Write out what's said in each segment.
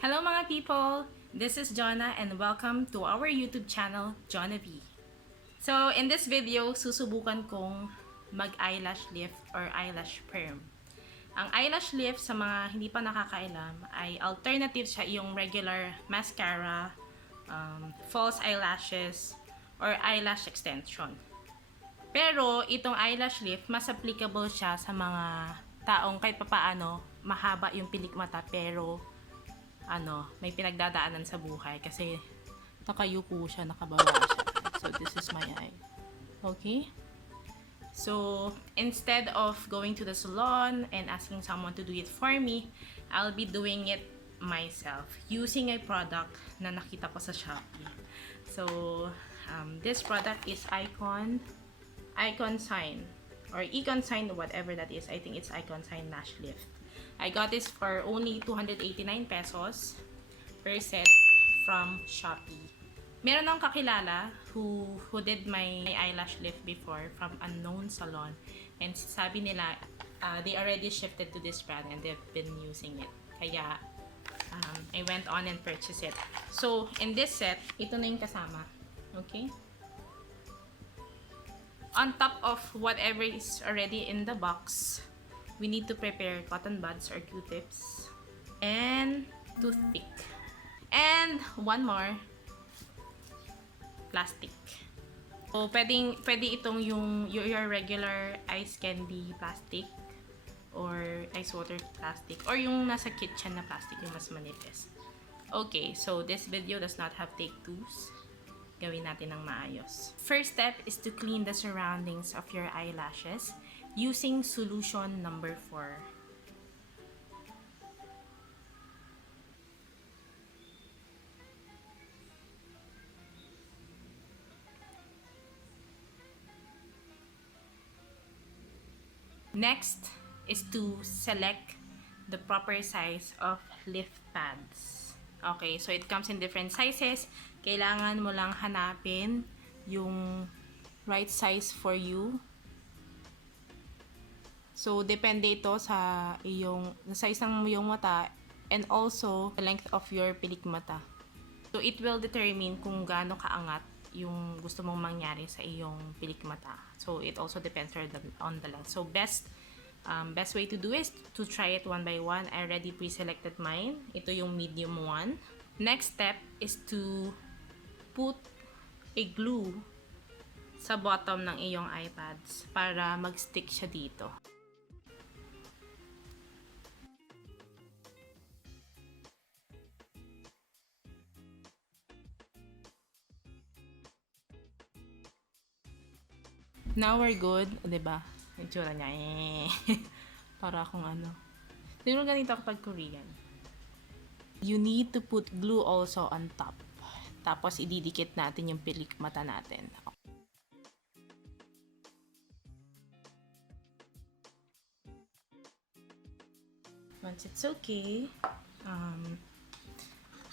Hello mga people! This is Jonna and welcome to our YouTube channel, Jonna V. So, in this video, susubukan kong mag-eyelash lift or eyelash perm. Ang eyelash lift, sa mga hindi pa nakakailam, ay alternative siya yung regular mascara, false eyelashes, or eyelash extension. Pero, itong eyelash lift, mas applicable siya sa mga taong kahit papaano, mahaba yung pilik mata pero may pinagdadaanan sa buhay kasi nakayuko siya, nakababa siya. So, this is my eye. Okay? So, instead of going to the salon and asking someone to do it for me, I'll be doing it myself using a product na nakita ko sa Shopee. So, this product is IconSign or IconSign, whatever that is. I think it's IconSign Lash Lift. I got this for only 289 pesos per set from Shopee. Meron akong kakilala who did my eyelash lift before from unknown salon, and sabi nila they already shifted to this brand and they've been using it. Kaya I went on and purchased it. So in this set, ito na yung kasama. Okay? On top of whatever is already in the box, we need to prepare cotton buds or Q-tips and toothpick. And one more, plastic. So, pwede itong your regular ice candy plastic or ice water plastic or yung nasa kitchen na plastic, yung mas manipis. Okay, so this video does not have take twos. Gawin natin ng maayos. First step is to clean the surroundings of your eyelashes using solution number 4. Next is to select the proper size of lift pads. Okay, so it comes in different sizes. Kailangan mo lang hanapin yung right size for you. So, depende ito sa size ng iyong mata and also the length of your pilik mata. So, it will determine kung gaano kaangat yung gusto mong mangyari sa iyong pilik mata. So, it also depends on the length. So, best way to do is to try it one by one. I already pre-selected mine. Ito yung medium one. Next step is to put a glue sa bottom ng iyong iPads para mag-stick siya dito. Now we're good, 'di ba? Yung tsura niya. Para akong ano. Siguro ganito kapag Korean. You need to put glue also on top. Tapos ididikit natin yung pilik mata natin. Once it's okay,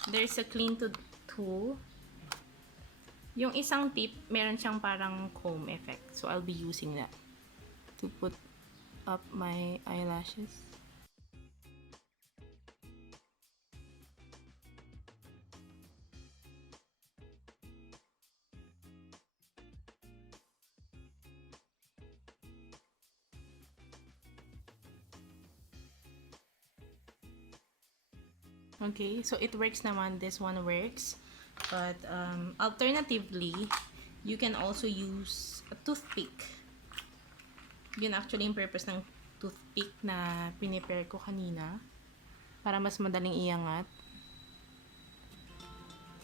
there's a clean tool. Yung isang tip, meron siyang parang comb effect. So, I'll be using that to put up my eyelashes. Okay, so it works naman. This one works. But alternatively, you can also use a toothpick. Yun actually yung purpose ng toothpick na pinipare ko kanina para mas madaling iangat.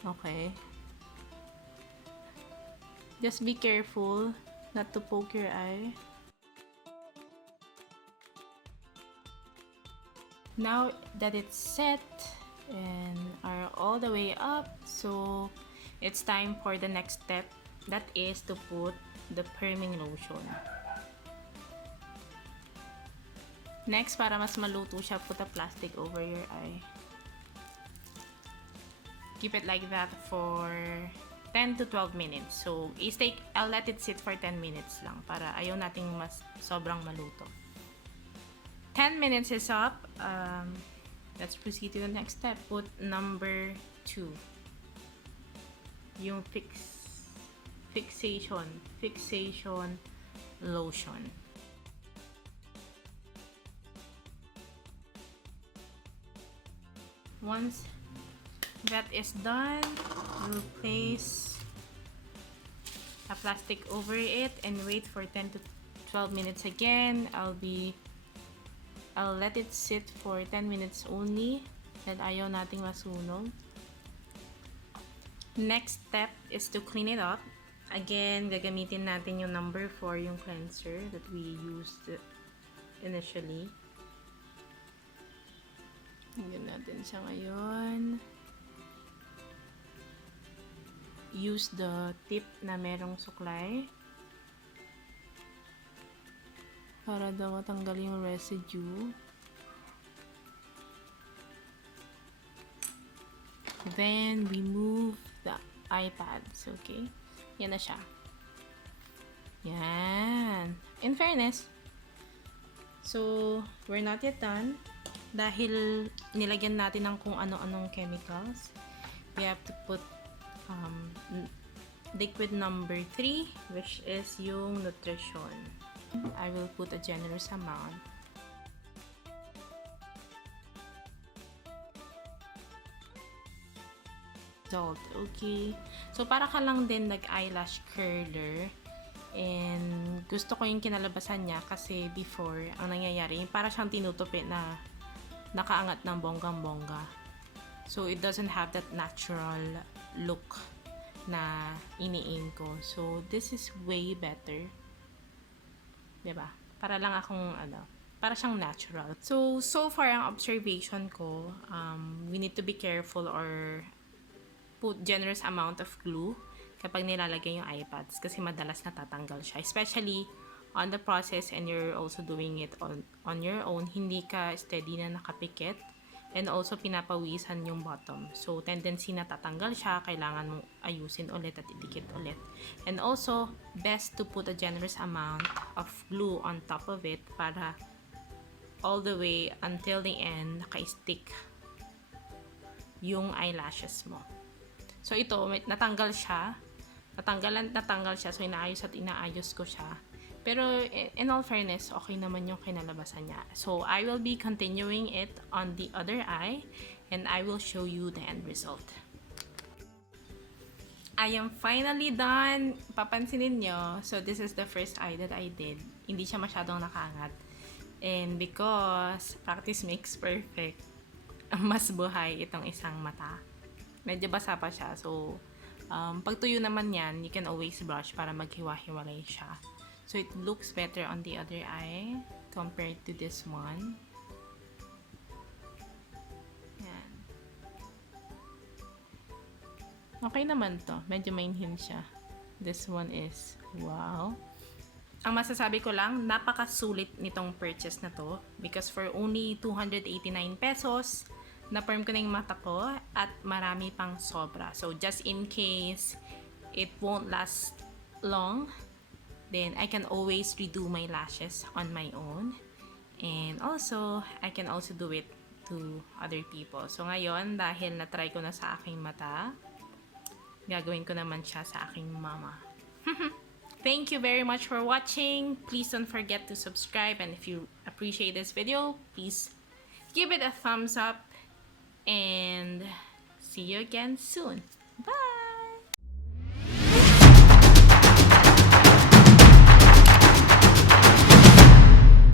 Okay. Just be careful not to poke your eye. Now that it's set and are all the way up, so it's time for the next step, that is to put the perming lotion. Next, para mas maluto siya, put a plastic over your eye. Keep it like that for 10 to 12 minutes. So, I'll let it sit for 10 minutes lang para ayaw nating mas sobrang maluto. 10 minutes is up. let's proceed to the next step. Put number 2. Yung fixation lotion. Once that is done, we'll place a plastic over it and wait for 10 to 12 minutes again. I'll let it sit for 10 minutes only dahil ayaw nating masunog. Next step is to clean it up. Again, gagamitin natin yung number 4, yung cleanser that we used initially. Tingnan natin siya ngayon. Use the tip na merong suklay para daw matanggal yung residue. Then, remove the iPads. Okay? Yan na siya. Yan. In fairness, so, we're not yet done. Dahil nilagyan natin ng kung ano-anong chemicals, we have to put liquid number 3, which is yung nutrition. I will put a generous amount. Salt, okay. So, para ka lang din nag-eyelash curler. And gusto ko yung kinalabasan niya kasi before, ang nangyayari, para siyang tinutupi na nakaangat ng bonggang-bongga. So, it doesn't have that natural look na iniin ko. So, this is way better. Diba? Para lang akong, para siyang natural. So far, ang observation ko, we need to be careful or put generous amount of glue kapag nilalagay yung iPads kasi madalas natatanggal siya. Especially on the process and you're also doing it on your own, hindi ka steady na nakapikit and also pinapawisan yung bottom. So, tendency na tatanggal siya, kailangan mong ayusin ulit at idikit ulit. And also, best to put a generous amount of glue on top of it para all the way until the end, naka-stick yung eyelashes mo. So, ito, natanggal siya. Natanggal siya. So, inaayos ko siya. Pero, in all fairness, okay naman yung kinalabasan niya. So, I will be continuing it on the other eye and I will show you the end result. I am finally done. Papansinin nyo. So, this is the first eye that I did. Hindi siya masyadong nakaangat. And because practice makes perfect, mas buhay itong isang mata. Medyo basa pa siya. So, pag tuyo naman yan, you can always brush para maghiwa-hiwalay siya. So, it looks better on the other eye compared to this one. Yan. Okay naman to. Medyo mainhin siya. This one is, wow. Ang masasabi ko lang, napakasulit nitong purchase na to. Because for only 289 pesos, na-perm ko na yung mata ko at marami pang sobra. So, just in case it won't last long, then I can always redo my lashes on my own. And also, I can also do it to other people. So ngayon, dahil na-try ko na sa aking mata, gagawin ko naman siya sa aking mama. Thank you very much for watching. Please don't forget to subscribe. And if you appreciate this video, please give it a thumbs up. And see you again soon. Bye!